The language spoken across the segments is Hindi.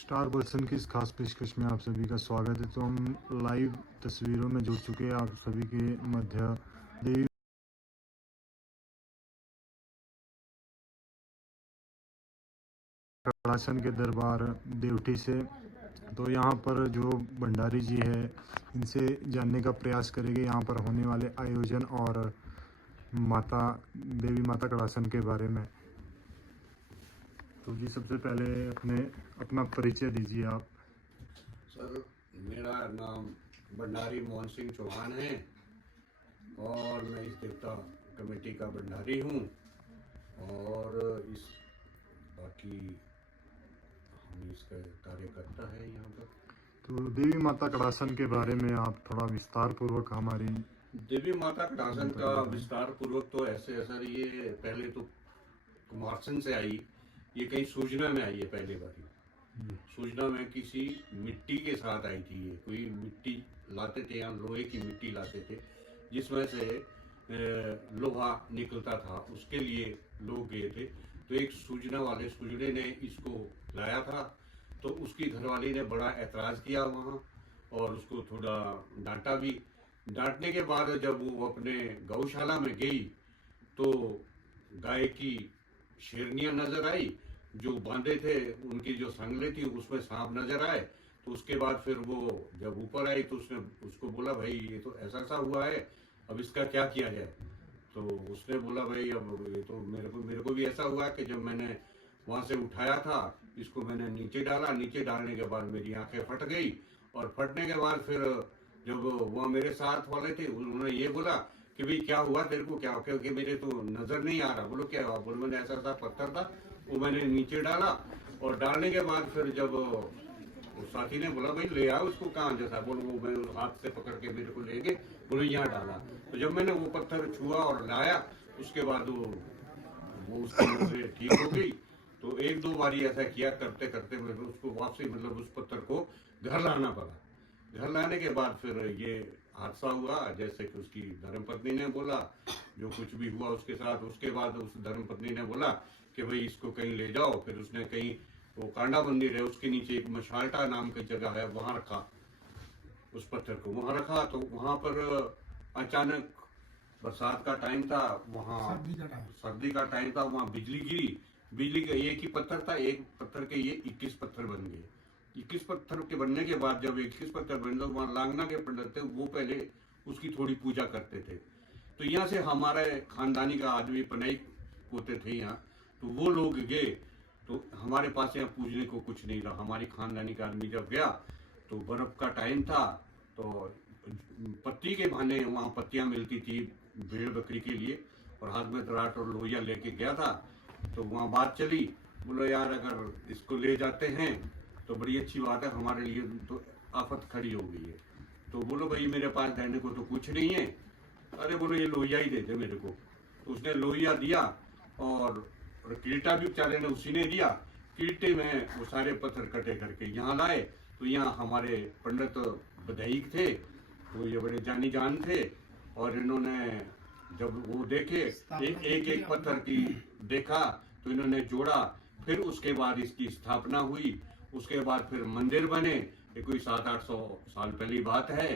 स्टार पर्सन की इस खास पेशकश में आप सभी का स्वागत है। तो हम लाइव तस्वीरों में जुड़ चुके हैं आप सभी के मध्य देवी कड़ासन के दरबार देवठी से। तो यहाँ पर जो भंडारी जी है इनसे जानने का प्रयास करेंगे यहाँ पर होने वाले आयोजन और माता देवी माता कड़ासन के बारे में। तो जी सबसे पहले अपना परिचय दीजिए आप। सर, मेरा नाम भंडारी मोहन सिंह चौहान है और मैं इस देवता कमेटी का भंडारी हूँ और इस बाकी हम इसका कार्यकर्ता है यहाँ पर। तो देवी माता कड़ासन के बारे में आप थोड़ा विस्तार पूर्वक हमारी। देवी माता कड़ासन का विस्तार पूर्वक तो ऐसे है सर, ये पहले तो कुमारसन से आई, ये कहीं सूचना में आई है पहली बार। सूचना में किसी मिट्टी के साथ आई थी, ये कोई मिट्टी लाते थे या लोहे की मिट्टी लाते थे जिसमें से लोहा निकलता था, उसके लिए लोग गए थे। तो एक सूजने ने इसको लाया था, तो उसकी घरवाली ने बड़ा ऐतराज़ किया वहाँ और उसको थोड़ा डांटा भी। डांटने के बाद जब वो अपने गौशाला में गई तो गाय की शेरनियाँ नजर आई, जो बांधे थे उनकी जो संगले थी उसमें सांप नजर आए। तो उसके बाद फिर वो जब ऊपर आई तो उसने उसको बोला, भाई ये तो ऐसा सा हुआ है, अब इसका क्या किया जाए। तो उसने बोला, भाई अब ये तो मेरे को भी ऐसा हुआ कि जब मैंने वहाँ से उठाया था इसको मैंने नीचे डाला, नीचे डालने के बाद मेरी आंखें फट गई और फटने के बाद फिर जब वहाँ मेरे साथ वाले थे उन्होंने ये बोला कि भाई क्या हुआ तेरे को, क्या क्योंकि मेरे तो नजर नहीं आ रहा। बोलो क्या हुआ, बोलो मैंने ऐसा सा पत्थर था वो मैंने नीचे डाला और डालने के बाद फिर जब उस साथी ने बोला, भाई ले आओ उसको कहाँ जैसा, बोलो वो मैं हाथ से पकड़ के मेरे को ले गए, बोलो यहाँ डाला। तो जब मैंने वो पत्थर छुआ और लाया उसके बाद वो उसकी नजर ठीक हो गई। तो एक दो बारी ऐसा किया, करते करते मेरे उसको वापसी मतलब उस पत्थर को घर लाना पड़ा। घर लाने के बाद फिर ये हादसा हुआ जैसे कि उसकी धर्मपत्नी ने बोला, जो कुछ भी हुआ उसके साथ। उसके बाद उस धर्मपत्नी ने बोला कि भाई इसको कहीं ले जाओ। फिर उसने कहीं वो कांडा मंदिर है उसके नीचे एक मशालटा नाम की जगह है, वहां रखा उस पत्थर को, वहां रखा। तो वहां पर अचानक बरसात का टाइम था, वहां सर्दी का टाइम था, वहां बिजली गिरी। बिजली का एक ही पत्थर था, एक पत्थर के ये 21 पत्थर बन गए। 21 पत्थर के बनने के बाद जब 21 पत्थर बन गए, वहां लांगना के पंडित थे वो पहले उसकी थोड़ी पूजा करते थे। तो यहाँ से हमारे खानदानी का आदमी पनाई होते थे यहाँ, तो वो लोग गए तो हमारे पास यहाँ पूजने को कुछ नहीं रहा। हमारी खानदानी का आदमी जब गया तो बर्फ का टाइम था, तो पत्ती के बहाने वहाँ पत्तियाँ मिलती थी भेड़ बकरी के लिए, और हाथ में दराट और लोहिया लेके गया था। तो वहाँ बात चली, बोलो यार अगर इसको ले जाते हैं तो बड़ी अच्छी बात है, हमारे लिए तो आफत खड़ी हो गई है। तो बोलो भाई मेरे पास देने को तो कुछ नहीं है। अरे बोलो ये लोहिया ही दे दे मेरे को। तो उसने लोहिया दिया और कीटा भी बेचारे ने उसी ने दिया। कीटे में वो सारे पत्थर कटे करके यहाँ लाए। तो यहाँ हमारे पंडित बधाईक थे, तो ये बड़े जानी जान थे, और इन्होंने जब वो देखे एक एक पत्थर की देखा तो इन्होंने जोड़ा। फिर उसके बाद इसकी स्थापना हुई। उसके बाद फिर मंदिर बने। ये कोई 700-800 साल पहली बात है,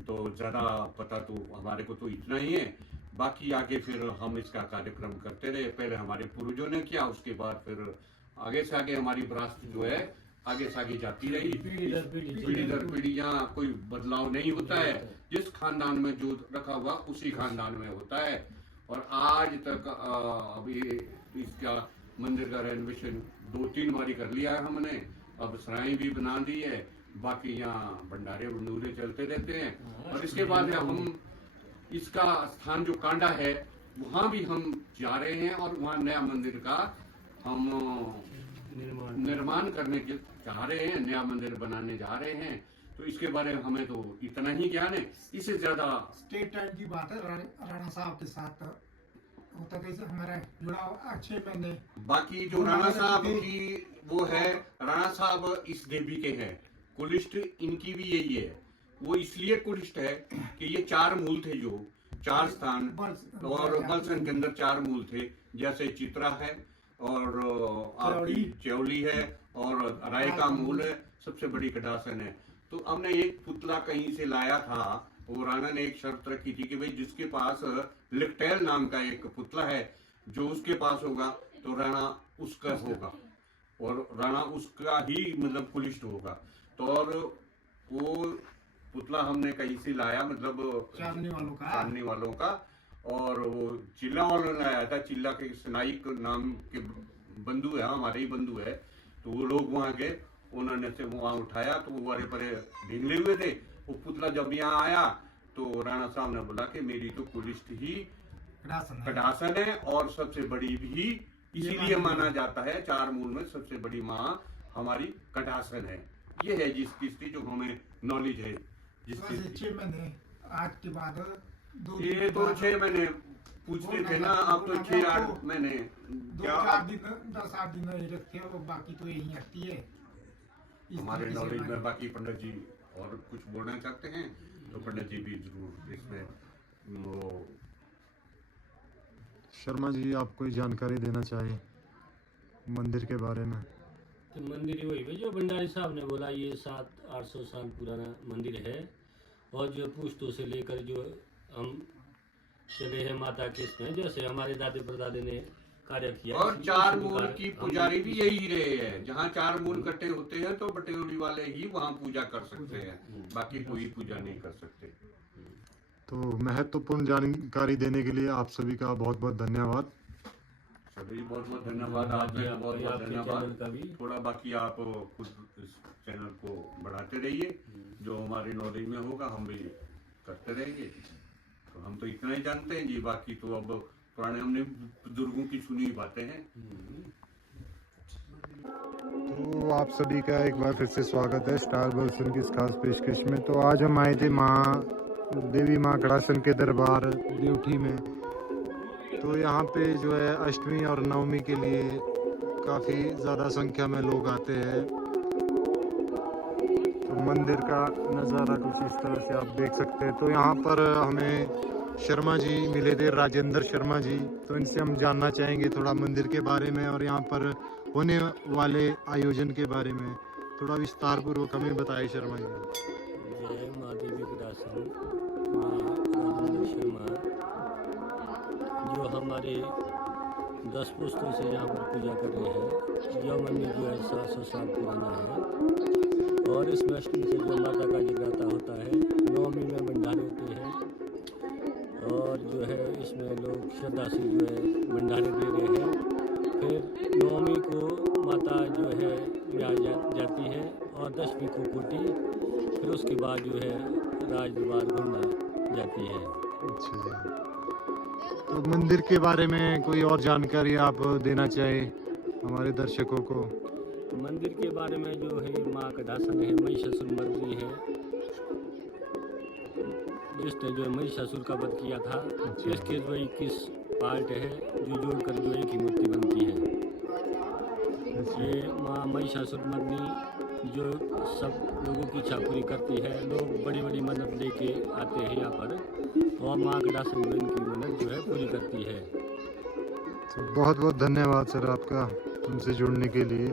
तो ज़्यादा पता तो हमारे को तो इतना ही है। बाकी आगे फिर हम इसका कार्यक्रम करते रहे। पहले हमारे पूर्वजों ने किया, उसके बाद फिर आगे से आगे हमारी विरासत जो है आगे से आगे जाती रही, पीढ़ी दर पीढ़ी। यहाँ कोई बदलाव नहीं होता है, जिस खानदान में जो रखा हुआ उसी खानदान में होता है। और आज तक अभी इसका मंदिर का रेनोवेशन 2-3 बारी कर लिया है हमने, अब सराय भी बना दी है। बाकी यहाँ भंडारे भंडूरे चलते रहते हैं। और इसके बाद हम इसका स्थान जो कांडा है वहाँ भी हम जा रहे हैं और वहाँ नया मंदिर का हम निर्माण करने के चाह रहे हैं, नया मंदिर बनाने जा रहे हैं। तो इसके बारे में हमें तो इतना ही ज्ञान है, इससे ज्यादा स्टेट टाइम की बात है। राणा साहब के साथ होता कैसे हमारा जुड़ाव अच्छे महीने। बाकी जो राणा साहब की वो है, राणा साहब इस देवी के हैं, कुलिष्ट इनकी भी यही है। वो इसलिए कुलिष्ट है कि ये 4 मूल थे, जो 4 स्थान और बलसन के अंदर 4 मूल थे, जैसे चित्रा है और आपकी चौली है और राय का मूल है, सबसे बड़ी कटासन है। तो हमने एक पुतला कहीं से लाया था, वो राणा ने एक शर्त रखी थी कि भाई जिसके पास लिकटेल नाम का एक पुतला है, जो उसके पास होगा तो राणा उसका होगा और राणा उसका ही मतलब कुलिष्ठ होगा। तो और वो पुतला हमने कहीं से लाया, मतलब चांदनी वालों का, और वो चिल्ला वालों ने लाया था। चिल्ला के स्नाइक नाम के बंधु है, हमारे ही बंधु है। तो वो लोग वहां गए, उन्होंने से वहां उठाया तो वो वारे परे ढींगले हुए थे। वो पुतला जब यहाँ आया तो राणा साहब ने बोला कि मेरी तो कुलिष्ठ ही कटासन है और सबसे बड़ी भी इसीलिए माना जाता है, 4 मूल में सबसे बड़ी माँ हमारी कटासन है। ये है जिस किस्ती जो हमें नॉलेज है। जिस 6 महीने आज के बाद ये तो 6 महीने पूछते थे ना, अब तो 6-8 महीने 10-8 दिन ही रखते हो, बाकी तो यही आती है हमारे नॉलेज में। बाकी पंडित जी और कुछ बोलना चाहते हैं तो पंडित जी भी जरूर इसमें वो। शर्मा जी, आप कोई जानकारी देना चाहिए मंदिर के बारे में? तो मंदिर वही है जो भंडारी साहब ने बोला, ये 700-800 साल पुराना मंदिर है और जो पुश्तों से लेकर जो हम चले हैं माता के इसमें, जैसे हमारे दादे परदादे ने कार्य किया। और 4 मूल की पुजारी भी यही रहे हैं। जहाँ 4 मूल इकट्ठे होते हैं तो बटेवली वाले ही वहाँ पूजा कर सकते हैं, बाकी कोई पूजा नहीं कर सकते। तो महत्वपूर्ण जानकारी देने के लिए आप सभी का बहुत बहुत धन्यवाद। सभी बहुत बहुत धन्यवाद, आपने बहुत बहुत धन्यवाद। थोड़ा बाकी आप खुद इस चैनल को बढ़ाते रहिए, जो हमारे नॉलेज में होगा हम भी करते रहेंगे। तो हम तो इतना ही जानते हैं जी, बाकी तो अब पुराने हमने बुजुर्गों की सुनी बातें हैं। तो आप सभी का एक बार फिर से स्वागत है स्टार बल्सन की इस खास पेशकश में। तो आज हम आए थे देवी माँ कटासन के दरबार देवठी में। तो यहाँ पे जो है अष्टमी और नवमी के लिए काफ़ी ज़्यादा संख्या में लोग आते हैं। तो मंदिर का नज़ारा कुछ इस तरह से आप देख सकते हैं। तो यहाँ पर हमें शर्मा जी मिले थे, राजेंद्र शर्मा जी। तो इनसे हम जानना चाहेंगे थोड़ा मंदिर के बारे में और यहाँ पर होने वाले आयोजन के बारे में थोड़ा विस्तार पूर्वक हमें बताए शर्मा जी। जय माँ देवी कटासन, मैं राजेंद्र शर्मा, जो हमारे 10 पुश्तों से यहाँ पर पूजा कर रहे हैं। यह मंदिर जो है 700 साल पुराना है और इसमें अष्टमी से जो माता का जगराता होता है, नवमी में भंडारे होते हैं और जो है इसमें लोग श्रद्धा से जो है भंडारे दे रहे हैं। फिर नवमी को माता जो है यहाँ जाती है और 10वीं को कोटी, फिर उसके बाद जो है राज दरबार घूमना जाती है। अच्छा जी। तो मंदिर के बारे में कोई और जानकारी आप देना चाहे हमारे दर्शकों को? मंदिर के बारे में जो है माँ कटासन है, महिषासुर मर्दी है, जिसने जो महिषासुर का वध किया था। इसके जो 21 पार्ट है जो जोड़कर जो एक ही मूर्ति बनती है। ये माँ महिषासुर मर्दी जो सब लोगों की इच्छा पूरी करती है। लोग बड़ी बड़ी मन्नत लेके आते हैं यहाँ पर और माँ कटासन की मन्नत जो है पूरी करती है। तो बहुत बहुत धन्यवाद सर आपका हमसे जुड़ने के लिए।